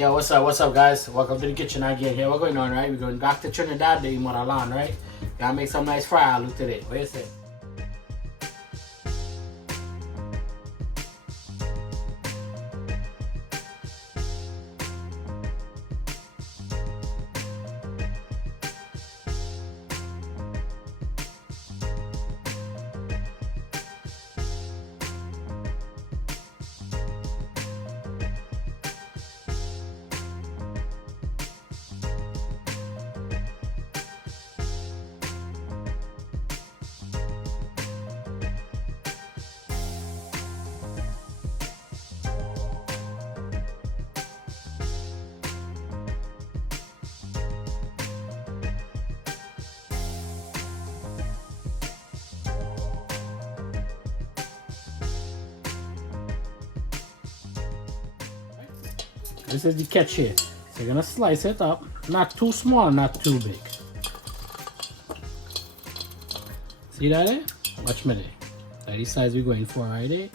Yeah, what's up, guys? Welcome to the kitchen again. Here we're going on, right? We're going back to Trinidad, the motherland, right? Gotta make some nice fry aloo today. What do you say? This is the catch here. So you're gonna slice it up. Not too small, not too big. See that there? Watch me there. That's the size we're going for right there.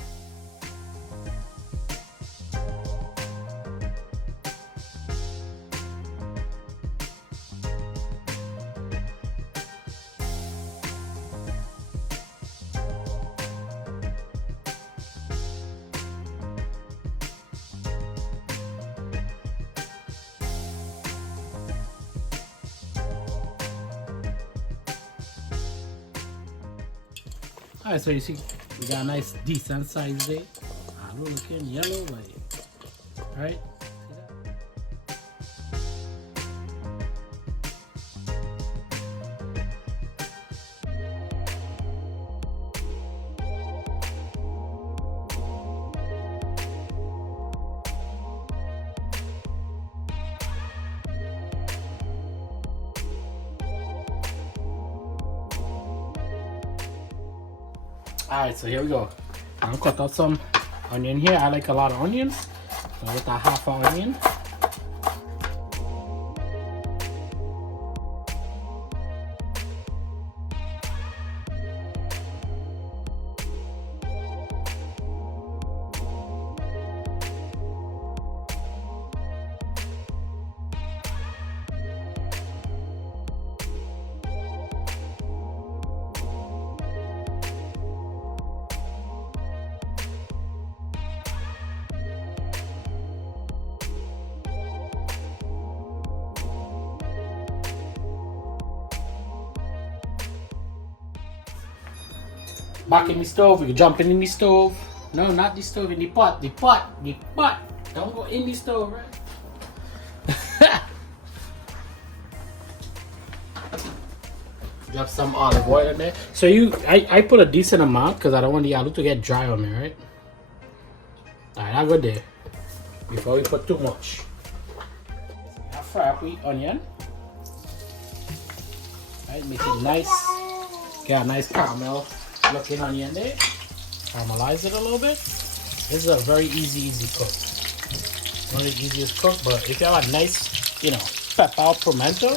Alright, so you see, we got a nice decent size there. Aloo looking yellow, but alright. Alright, so here we go. I'm gonna cut out some onion here. I like a lot of onions. So with a half an onion. Back in the stove, we can jump in the stove. No, not the stove, in the pot, the pot, the pot. Don't go in the stove, right? Drop some olive oil in there. So I put a decent amount because I don't want the aloo to get dry on me, right? Alright, I'll go there. Before we put too much. Now fry up the onion. Alright, make it nice. Get a nice caramel looking onion there. Caramelize it a little bit. This is a very easy cook. One of the easiest cook, but if you have a nice, pepper or pimento,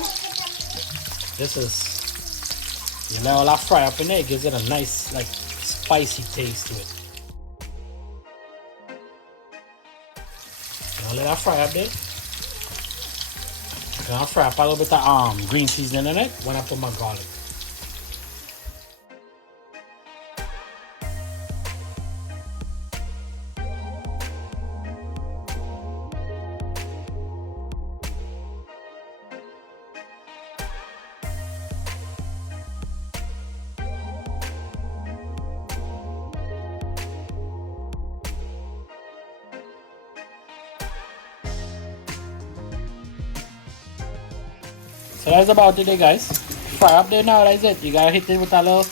this is, let all that fry up in there. It gives it a nice, like, spicy taste to it. Let that fry up there. I'll fry up a little bit of green seasoning in it when I put my garlic. So that's about it, guys. Fry up there now, that's it. You gotta hit it with a little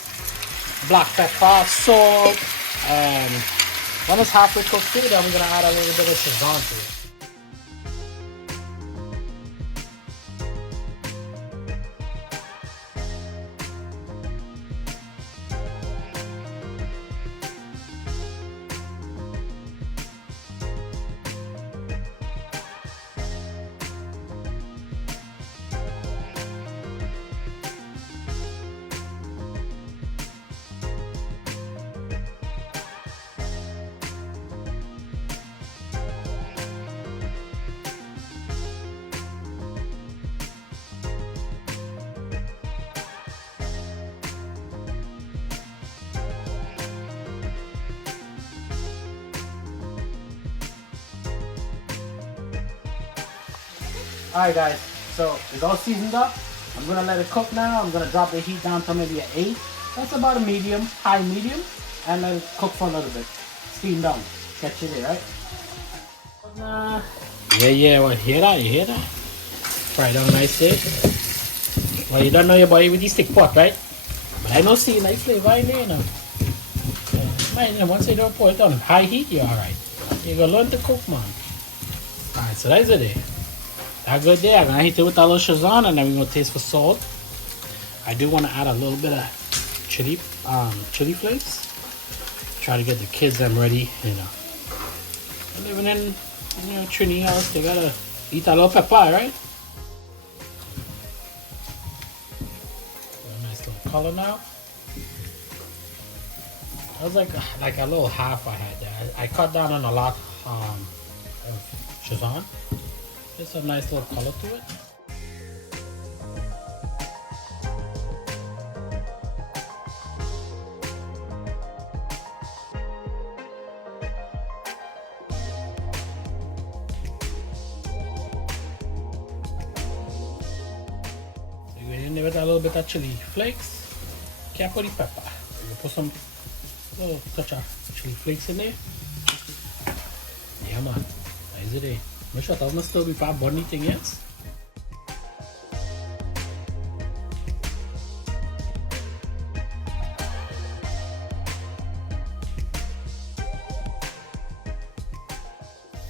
black pepper, salt, and when it's halfway cooked through, then we're gonna add a little bit of Szechuan to it. Alright guys, so it's all seasoned up. I'm gonna let it cook now. I'm gonna drop the heat down to maybe an 8. That's about a medium, high medium, and let it cook for a little bit. Steam down. Catch you there, right? Yeah, well, hear that? You hear that? Fry down nicely. Well, you don't know your body with the stick pot, right? But I know see nice flavor in there, you know. Man, once you don't put it on high heat, you're alright. You're gonna learn to cook, man. Alright, so that's it there. That good there. I'm gonna hit it with a little Shazam and then we're gonna taste for salt. I do want to add a little bit of chili flakes. Try to get the kids them ready, you know. Living in Trini house, they gotta eat a little pepper, right? A nice little color now. That was like a little half I had there. I cut down on a lot of Shazam. There's a nice little color to it. So you in there with a little bit of chili flakes. Can't put the pepper. You put some little touch of chili flakes in there. Yeah man, that is it there. Make sure that must still be part bunny thing, yes?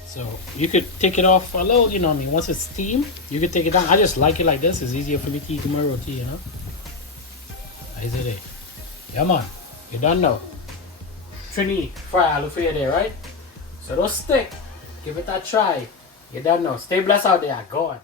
So you could take it off a little, you know what I mean, once it's steamed, you could take it down. I just like it like this, it's easier for me to eat my roti, you know? That is it there. Yeah man, you done know. Trini Fry Aloo for you there, right? So don't stick, give it a try. You don't know. Stay blessed out there. Go on.